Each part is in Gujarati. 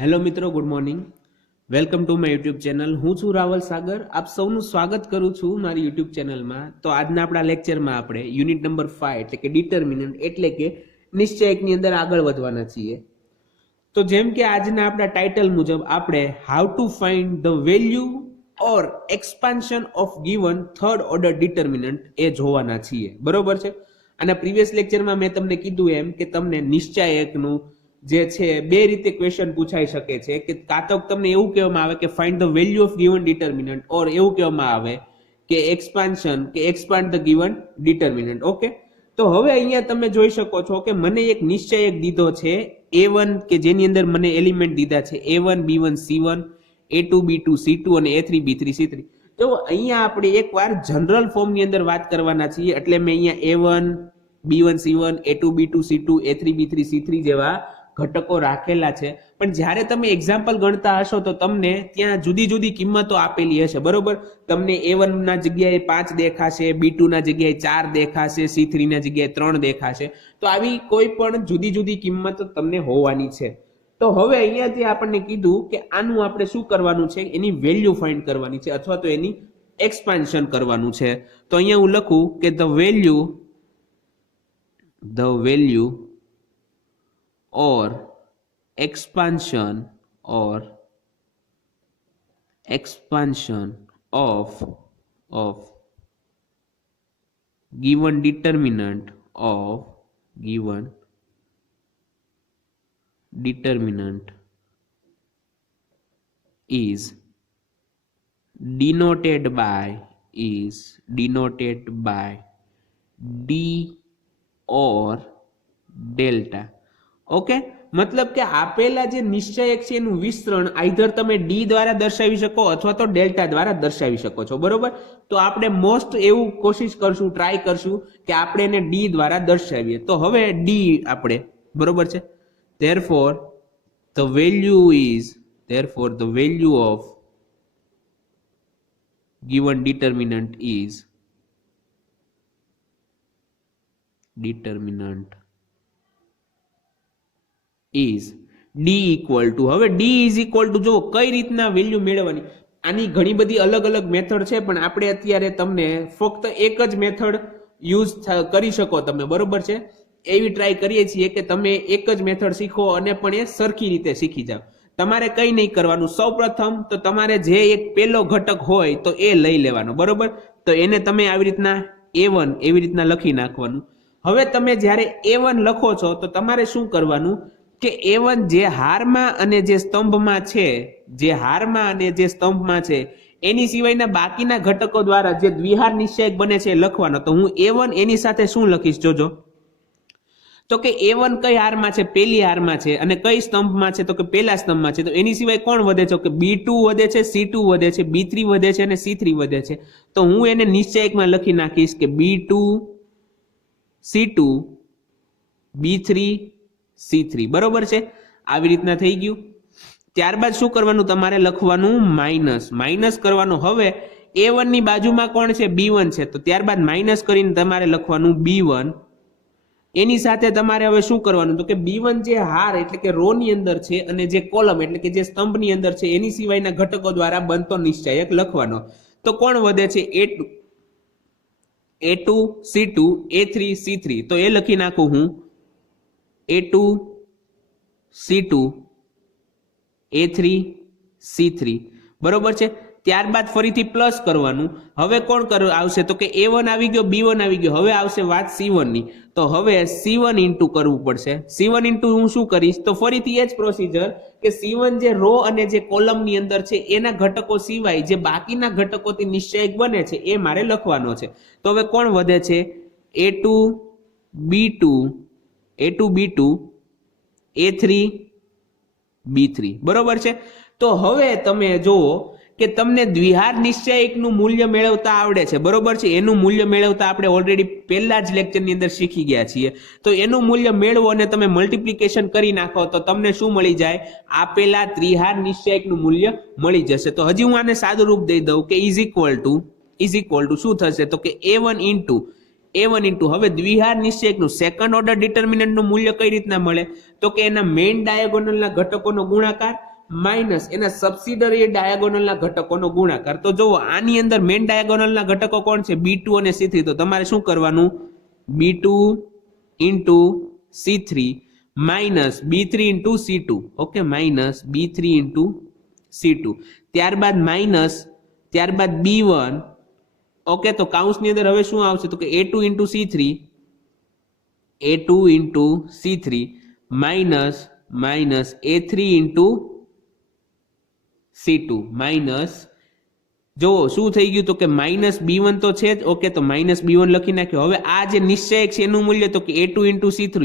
હેલો મિત્રો, good morning. Welcome to my YouTube channel. હું છું રાવલ સાગર. આપ સૌનું સ્વાગત કરું છું મારી યુટ્યુબ ચેનલમાં. તો આજના આપણા લેક્ચરમાં આપણે યુનિટ નંબર 5 એટલે કે ડિટર્મિનન્ટ એટલે કે નિશ્ચયકની અંદર આગળ વધવાના છીએ. તો જેમ કે આજના આપણા ટાઇટલ મુજબ આપણે how to find the value or expansion of given third order determinant એ જોવાના છીએ. બરોબર છે. અને પ્રીવિયસ લેક્ચરમાં મેં તમને કીધું એમ કે તમને નિશ્ચયકનું જે છે બે રીતે ક્વેશ્ચન પૂછાઈ શકે છે કે કાં તો તમને એવું કહેવામાં આવે કે find the value of given determinant or એવું કહેવામાં આવે કે એક્સપાન્શન કે expand the given determinant. Okay, તો હવે અહીંયા તમે જોઈ શકો છો કે મને એક નિશ્ચયક દીધો છે A1 કે જેની અંદર મને એલિમેન્ટ દીધા છે A1 B1 C1 A2 B2 C2 અને A3 B3 C3. તો અહીંયા આપણે એકવાર જનરલ ફોર્મની અંદર વાત કરવાના છીએ એટલે મેં અહીંયા A1 B1 C1 A2 B2 C2 A3 B3 C3 જેવા ઘટકો રાખેલા છે. પણ જ્યારે તમે એક્ઝામ્પલ ગણતા હશો તો તમને ત્યાં જુદી જુદી કિંમતો આપેલી હશે. બરોબર, તમને A1 ના જગ્યાએ 5 દેખાશે, B2 ના જગ્યાએ 4 દેખાશે, C3 ના જગ્યાએ 3 દેખાશે. તો આવી કોઈ પણ જુદી જુદી કિંમતો તમને હોવાની છે. તો હવે અહીંયાથી આપણને કીધું કે આનું આપણે શું કરવાનું છે, એની વેલ્યુ ફાઇન્ડ કરવાની છે અથવા તો એની એક્સપાન્શન કરવાનું છે. તો અહીંયા હું લખું કે the value or expansion of given determinant is denoted by d or delta. Okay, મતલબ કે આપેલા જે નિશ્ચયક છે એનું વિસ્તરણ આઈધર તમે ડી દ્વારા દર્શાવી શકો અથવા તો ડેલ્ટા દ્વારા દર્શાવી શકો છો. બરોબર, તો આપણે મોસ્ટ એવું કોશિશ કરશું, ટ્રાય કરશું કે આપણે એને ડી દ્વારા દર્શાવીએ. તો હવે ડી આપણે બરોબર છે. therefore the value of given determinant is D equal to, હવે D is equal to જો કઈ રીતના વેલ્યુ મેળવવાની, આની ઘણી બધી અલગ અલગ મેથડ છે પણ આપણે અત્યારે તમને ફક્ત એક જ મેથડ યુઝ કરી શકો તમે. બરોબર છે, એવી ટ્રાય કરીએ છીએ કે તમે એક જ મેથડ શીખો અને પણ એ સરખી રીતે શીખી જાઓ. તમારે કઈ નહીં કરવાનું, સૌપ્રથમ તો તમારે જે એક પેલો ઘટક હોય તો એ લઈ લેવાનો. બરોબર, તો એને તમે આવી રીતના A1 એવી રીતના લખી નાખવાનું. હવે તમે જ્યારે A1 લખો છો તો તમારે શું કરવાનું કે A1 જે હારમાં અને જે સ્તંભમાં છે એની સિવાયના બાકીના ઘટકો દ્વારા જે દ્વિહાર નિશ્ચયક બને છે લખવાનો. તો હું A1 એની સાથે શું લખીશ જોજો, તો કે A1 કઈ હારમાં છે, પેલી હારમાં છે, અને કઈ સ્તંભમાં છે તો કે પેલા સ્તંભમાં છે. તો એની સિવાય કોણ વધે છે કે B2 વધે છે, C2 વધે છે, B3 વધે છે અને C3 વધે છે. તો હું એને નિશ્ચયકમાં લખી નાખીશ કે B2 C2 B3 C3. બરોબર છે, આવી રીતના થઈ ગયું. ત્યારબાદ શું કરવાનું, તમારે લખવાનું માઇનસ કરવાનું. હવે A1 ની બાજુમાં કોણ છે, B1 છે, તો ત્યારબાદ માઇનસ કરીને તમારે લખવાનું B1. એની સાથે તમારે હવે શું કરવાનું, તો કે B1 જે હાર એટલે કે રો ની અંદર છે અને જે કોલમ એટલે કે જે સ્તંભની અંદર છે એની સિવાયના ઘટકો દ્વારા બનતો નિશ્ચયક લખવાનો. તો કોણ વધે છે, A2 C2 A3 C3. તો એ લખી નાખું હું A2 C2 A3 C3. બરોબર છે. ત્યારબાદ ફરીથી પ્લસ કરવાનું. હવે કોણ આવશે, તો કે A1 આવી ગયો, B1 આવી ગયો. હવે આવશે વાત C1 ની. તો હવે C1 ઇન્ટુ કરવું પડશે. C1 ઇન્ટુ હું શું કરીશ, તો ફરીથી એ જ પ્રોસીજર કે C1 જે રો અને જે કોલમની અંદર છે એના ઘટકો સિવાય જે બાકીના ઘટકોથી નિશ્ચયક બને છે એ મારે લખવાનો છે. તો હવે કોણ વધે છે, A2 B2 A3 B3. બરોબર છે. તો હવે તમે જુઓ કે તમને દ્વિહાર નિશ્ચયકનું મૂલ્ય મેળવતા આવડે છે. બરોબર છે, એનું મૂલ્ય મેળવતા આપણે ઓલરેડી પહેલા જ લેક્ચરની અંદર શીખી ગયા છીએ. તો એનું મૂલ્ય મેળવો અને તમે મલ્ટિપ્લિકેશન કરી નાખો તો તમને શું મળી જાય, આપેલા ત્રિહાર નિશ્ચયકનું મૂલ્ય મળી જશે. તો હજી હું આને સાદું રૂપ દઈ દઉં કે ઇઝ ઇક્વલ ટુ શું થશે, તો કે A1 ઇન્ટુ હવે દ્વિહાર નિશ્ચયકનું સેકન્ડ ઓર્ડર ડિટર્મિનન્ટનું મૂલ્ય કઈ રીતના મળે, તો કે એના મેઇન ડાયાગોનલના ઘટકોનો ગુણાકાર માઇનસ એના સબસિડરી ડાયાગોનલના ઘટકોનો ગુણાકાર. તો જુઓ આની અંદર મેઇન ડાયાગોનલના ઘટકો કોણ છે? B2 અને C3. તો તમારે શું કરવાનું? B2 into C3 minus B3 into C2. Okay, minus B3 into C2. ત્યારબાદ માઇનસ, ત્યારબાદ B1. ઓકે, તો કાઉન્સની અંદર હવે શું આવશે? તો કે A2 into C3, A2 into C3 minus minus A3 into C2 minus, જો શું થઈ ગયું? તો કે માઇનસ B1 તો છે જ. ઓકે, તો માઇનસ B1 લખી નાખ્યો. હવે આ જે નિશ્ચયક છે એનું મૂલ્ય તો કે A2 into C3,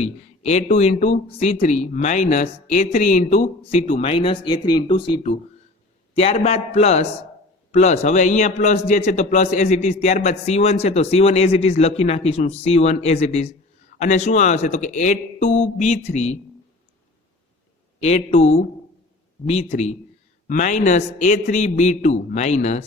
A2 into C3 minus A3 into C2 minus A3 into C2. ત્યારબાદ પ્લસ પ્લસ, હવે અહીંયા પ્લસ જે છે તો પ્લસ એઝ ઇટ ઇઝ. ત્યારબાદ C1 છે તો C1 એઝ ઇટ ઇઝ લખી નાખીશું, C1 એઝ ઇટ ઇઝ. અને શું આવશે? તો કે A2B3, A2B3 minus A3B2 minus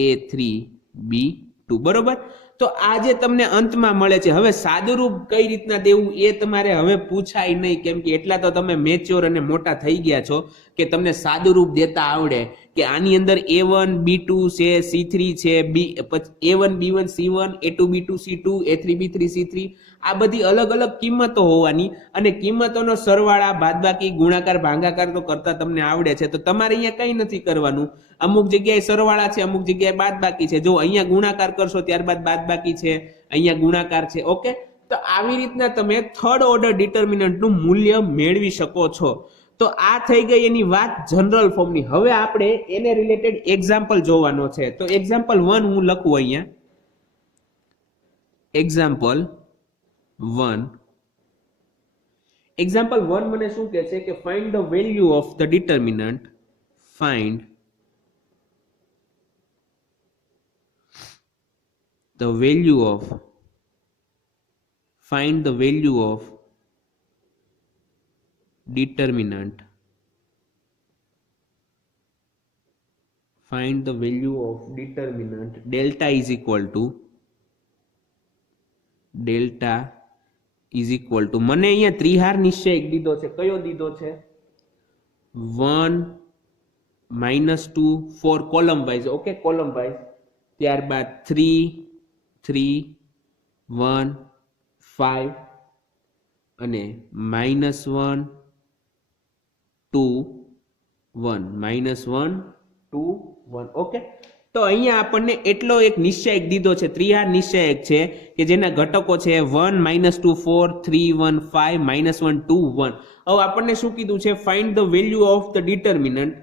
A3B2. બરોબર? તો આ જે તમને અંતમાં મળે છે, હવે સાદુરૂપ કઈ રીતના દેવું એ તમારે હવે પૂછાય નહીં, કેમ કે એટલા તો તમે મેચ્યોર અને મોટા થઈ ગયા છો કે તમને સાદુરૂપ દેતા આવડે કે આની અંદર A1 B2 છે, C3 છે, A1 B1 C1, A2 B2 C2, A3 B3 C3. આ બધી અલગ અલગ કિંમતો હોવાની, અને કિંમતોનો સરવાળા, બાદબાકી, ગુણાકાર, ભાગાકાર તો કરતા તમને આવડે છે. તો તમારે અહીંયા કંઈ નથી કરવાનું. અમુક જગ્યાએ સરવાળા છે, અમુક જગ્યાએ બાદબાકી છે. જો અહીંયા ગુણાકાર કરશો ત્યારબાદ બાદબાકી છે, અહીંયા ગુણાકાર છે. ઓકે, તો આવી રીતના તમે થર્ડ ઓર્ડર ડિટર્મિનન્ટનું મૂલ્ય મેળવી શકો છો. તો આ થઈ ગઈ એની વાત જનરલ ફોર્મની. હવે આપણે એને રિલેટેડ એક્ઝામ્પલ જોવાનો છે. તો એક્ઝામ્પલ 1 હું લખું અહીંયા. એક્ઝામ્પલ 1. એક્ઝામ્પલ 1 મને શું કહે છે કે find the value of the determinant. Find the value of, find the value of determinant, find the value of determinant delta is equal to, delta is equal to, મને અહીંયા ત્રિહાર નિશ્ચયક દીધો છે. કયો દીધો છે? 1 -2 4 column wise. Okay, column wise. ત્યારબાદ 3 3 1 5 અને -1 2 1 -1 2 1. ઓકે, તો અહીંયા આપણને એટલો એક નિશ્ચયક દીધો છે, ત્રિહાર નિશ્ચયક છે કે જેના ઘટકો છે 1 -2 4 3 1 5 -1 2 1. હવે આપણને શું કીધું છે? Find the value of the determinant.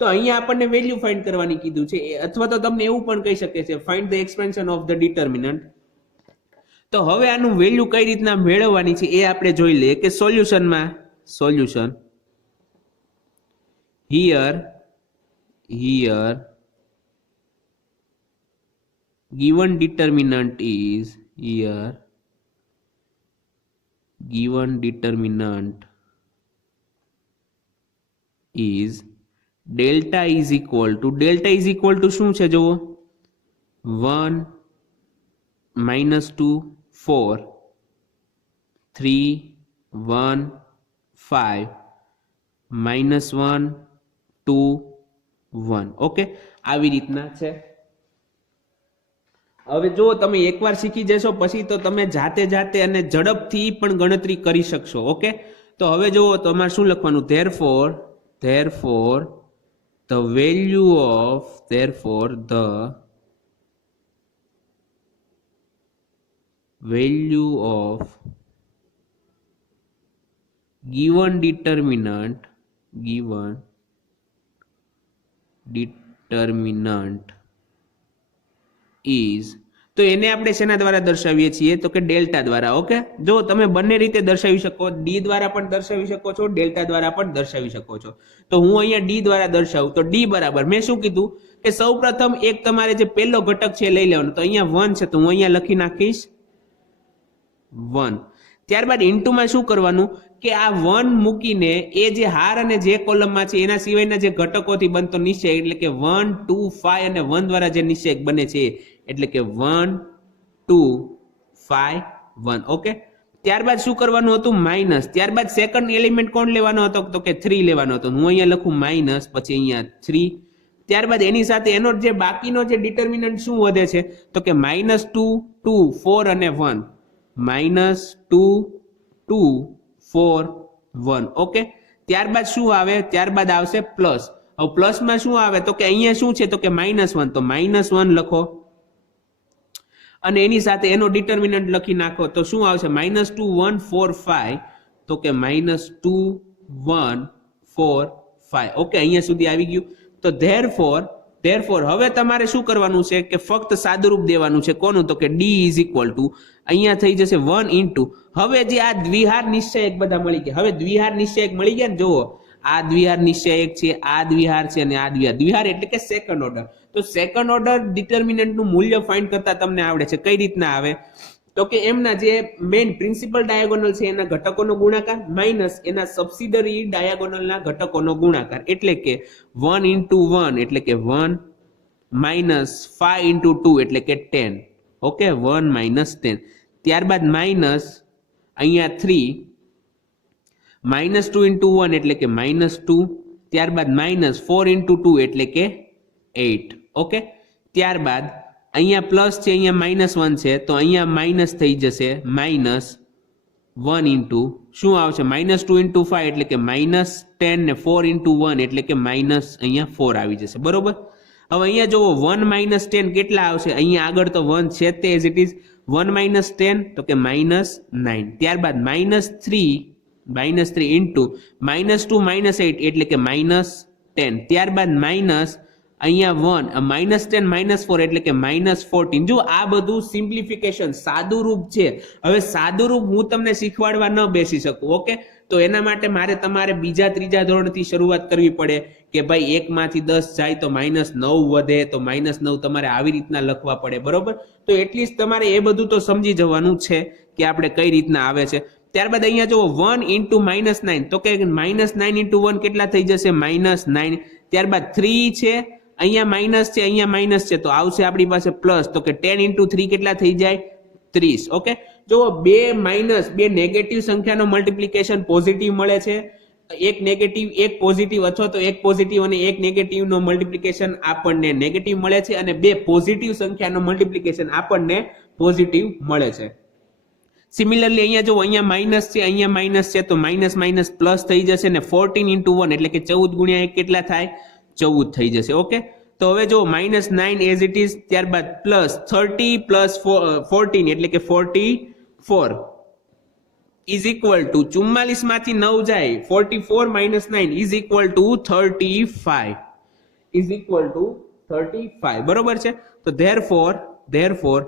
તો અહીંયા આપણને વેલ્યુ ફાઇન્ડ કરવાની કીધું છે, અથવા તો તમને એવું પણ કહી શકે છે find the expansion of the determinant. તો હવે આનું વેલ્યુ કઈ રીતના મેળવવાની છે એ આપણે જોઈ લઈએ કે સોલ્યુશનમાં, solution here given determinant is, here given determinant is delta is equal to, delta is equal to શું છે જુઓ? 1 -2 4 3 1 5 -1 2 1. ઓકે, આવી રીતના છે. હવે જો તમે એકવાર શીખી જશો પછી તો તમે જાતે જાતે અને ઝડપથી પણ ગણતરી કરી શકશો. ઓકે, તો હવે જો તમારે શું લખવાનું? therefore the value of, therefore the value of given determinant is, તો એને આપણે શેના દ્વારા દર્શાવીએ છીએ? તો કે ડેલ્ટા દ્વારા. ઓકે, જો તમે બંને રીતે દર્શાવી શકો, ડી દ્વારા પણ દર્શાવી શકો છો, ડેલ્ટા દ્વારા પણ દર્શાવી શકો છો. તો હું અહીંયા ડી દ્વારા દર્શાવું તો ડી બરાબર, મેં શું કીધું કે સૌપ્રથમ એક તમારે જે પહેલો ઘટક છે લઈ લેવાનો. તો અહીંયા 1 છે તો હું અહીંયા લખી નાખીશ 1. ત્યારબાદ ઇન્ટુમાં શું કરવાનું કે આ 1 મૂકીને એ જે હાર અને જે કોલમમાં છે એના સિવાયના જે ઘટકોથી બનતો નિશ્ચય, એટલે કે 1 2 5 અને 1 દ્વારા જે નિશ્ચયક બને છે, એટલે કે 1 2 5 1. ઓકે, ત્યારબાદ શું કરવાનું હતું? માઇનસ. ત્યારબાદ સેકન્ડ એલિમેન્ટ કોણ લેવાનો હતો? તો કે 3 લેવાનો હતો. હું અહીંયા લખું માઇનસ, પછી અહીંયા 3. ત્યારબાદ એની સાથે એનો જે બાકીનો જે ડિટર્મિનન્ટ શું વધે છે? તો કે -2, 2, 4 અને 1. -2, 2, 4, 1. ઓકે. ત્યારબાદ શું આવે? ત્યારબાદ આવશે પ્લસ. હવે પ્લસમાં શું આવે? તો કે અહીંયા શું છે? તો કે -1. તો -1 લખો અને એની સાથે એનો ડિટર્મિનન્ટ લખી નાખો. તો શું આવશે? -2, 1, 4, 5. તો કે -2, 1, 4, 5. ઓકે, અહીંયા સુધી આવી ગયું. તો therefore હવે તમારે શું કરવાનું છે કે ફક્ત સાદુરૂપ દેવાનું છે. કોનું? તો કે d ઇઝ ઇક્વલ ટુ અહીંયા થઈ જશે 1 ઇન્ટુ. હવે જે આ દ્વિહાર નિશ્ચયક બધા મળી ગયા. હવે દ્વિહાર નિશ્ચયક મળી ગયા ને, જુઓ આ દ્વિહાર નિશ્ચયક છે, આ દ્વિહાર છે અને આ દ્વિહાર એટલે કે સેકન્ડ ઓર્ડર. તો સેકન્ડ ઓર્ડર ડિટર્મિનન્ટનું મૂલ્ય ફાઇન્ડ કરતા તમને આવડે છે. કઈ રીતના આવે? તો કે એમના જે મેઇન પ્રિન્સિપલ ડાયાગોનલ છે એના ઘટકોનો ગુણાકાર માઇનસ એના સબસિડરી ડાયાગોનલના ઘટકોનો ગુણાકાર, એટલે કે 1 ઇન્ટુ 1 એટલે કે 1 માઇનસ 5 ઇન્ટુ 2 એટલે કે 10. Okay, 1 minus 10. ત્યારબાદ માઇનસ અહીંયા 3 -2 ઇન્ટુ 1 એટલે કે -2. ત્યારબાદ -4 ઇન્ટુ 2 એટલે કે 8. ઓકે. ત્યારબાદ અહીંયા પ્લસ છે, અહીંયા -1 છે, તો અહીંયા માઇનસ થઈ જશે -1 ઇન્ટુ શું આવશે? -2 ઇન્ટુ 5 એટલે કે -10 ને 4 ઇન્ટુ 1 એટલે કે અહીંયા 4 આવી જશે. બરોબર. હવે અહીંયા જુઓ 1 - 10 કેટલા આવશે? અહીંયા આગળ તો 1 છે તે એઝ ઇટ ઇઝ. 1 - 10 તો કે -9. ત્યારબાદ -3 ઇન્ટુ -2 -8 એટલે કે -10. ત્યારબાદ માઇનસ અહીંયા 1 -10 -4 એટલે કે -14. જો આ બધું સિમ્પ્લિફિકેશન સાદું રૂપ છે. હવે સાદું રૂપ હું તમને શીખવાડવા ન બેસી શકું. ઓકે, તો એના માટે મારે તમારે બીજા ત્રીજા ધોરણથી શરૂઆત કરવી પડે કે ભાઈ 1 માંથી 10 જાય તો -9 વધે, તો -9 તમારે આવી રીતના લખવા પડે. બરોબર. તો એટલીસ્ટ તમારે એ બધું તો સમજી જવાનું છે કે આપણે કઈ રીતના આવે છે. ત્યારબાદ અહીંયા જુઓ 1 ઇન્ટુ -9 તો કે -9 ઇન્ટુ 1 કેટલા થઈ જશે? -9. ત્યારબાદ 3 છે, અહીંયા માઇનસ છે, અહીંયા માઇનસ છે, તો આવશે આપણી પાસે પ્લસ. તો કે 10 ઇન્ટુ 3 કેટલા થઈ જાય? 30. ઓકે, જો બે નેગેટિવ સંખ્યાનો મલ્ટીપ્લિકેશન પોઝિટિવ મળે છે. એક નેગેટિવ એક પોઝિટિવ અથવા તો એક પોઝિટિવ અને એક નેગેટિવ નો મલ્ટીપ્લિકેશન આપણને નેગેટિવ મળે છે અને બે પોઝિટિવ સંખ્યાનો મલ્ટીપ્લિકેશન આપણને પોઝિટિવ મળે છે. સિમિલરલી અહીંયા જો અહીંયા માઇનસ છે, અહીંયા માઇનસ છે, તો માઇનસ માઇનસ પ્લસ થઈ જશે ને 14 ઇન્ટુ 1 એટલે કે 14 ગુણ્યા 1 કેટલા થાય? 14 થઈ જશે. ઓકે, તો હવે જો -9 એઝ ઇટ ઇઝ, ત્યારબાદ પ્લસ 30 પ્લસ 14 એટલે કે 44 ઇઝ ઇક્વલ ટુ 44 માંથી 9 જાય 44 - 9 is equal to 35 is equal to 35. બરોબર છે. તો therefore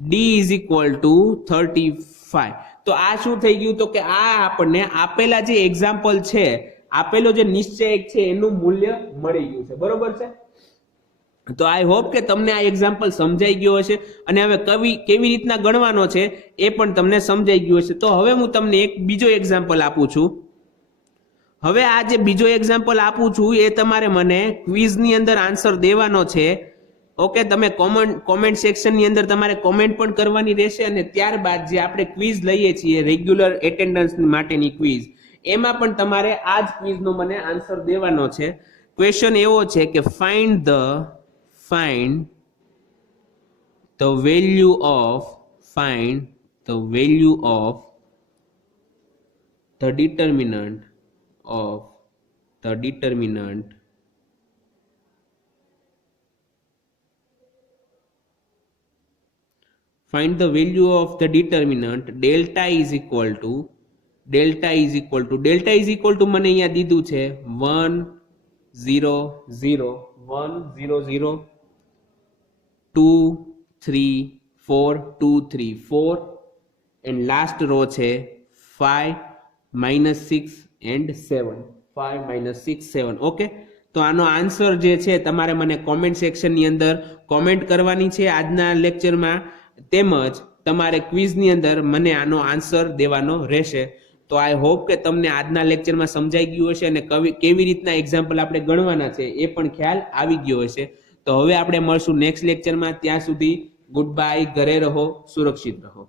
d is equal to 35. તો આ શું થઈ ગયું? તો કે આ આપણને આપેલા જે એક્ઝામ્પલ છે, આપેલો જે નિશ્ચયક છે એનું મૂલ્ય મળી ગયું છે. બરોબર છે. તો આઈ હોપ કે તમને આ એક્ઝામ્પલ સમજાઈ ગયો હશે અને હવે કેવી રીતના ગણવાનો છે એ પણ તમને સમજાઈ ગયું હશે. તો હવે હું તમને એક બીજો એક્ઝામ્પલ આપું છું. હવે આ જે બીજો એક્ઝામ્પલ આપું છું એ તમારે મને ક્વિઝની અંદર આન્સર દેવાનો છે. ઓકે, તમે કોમેન્ટ સેક્શનની અંદર તમારે કોમેન્ટ પણ કરવાની રહેશે અને ત્યારબાદ જે આપણે ક્વિઝ લઈએ છીએ રેગ્યુલર એટેન્ડન્સ માટેની ક્વિઝ, એમાં પણ તમારે આ જ ક્વિઝનો મને આન્સર દેવાનો છે. ક્વેશ્ચન એવો છે કે find the value of the determinant of find the value of the determinant delta is equal to delta is equal to મને અહીંયા દીધું છે 1 0 0 1 0 0 2 3 4 2 3 4 and last row છે 5 -6 and 7 5 -6 7. ઓકે, તો આનો આન્સર જે છે તમારે મને કોમેન્ટ સેક્શનની અંદર કોમેન્ટ કરવાની છે આજના લેક્ચરમાં, તેમજ તમારે ક્વિઝની અંદર મને આનો આન્સર દેવાનો રહેશે. તો આઈ હોપ કે તમને આજના લેક્ચરમાં સમજાઈ ગયું હશે અને કેવી રીતના એક્ઝામ્પલ આપણે ગણવાના છે એ પણ ખ્યાલ આવી ગયો હશે. તો હવે આપણે મળશું નેક્સ્ટ લેક્ચરમાં. ત્યાં સુધી ગુડ બાય, ઘરે રહો, સુરક્ષિત રહો.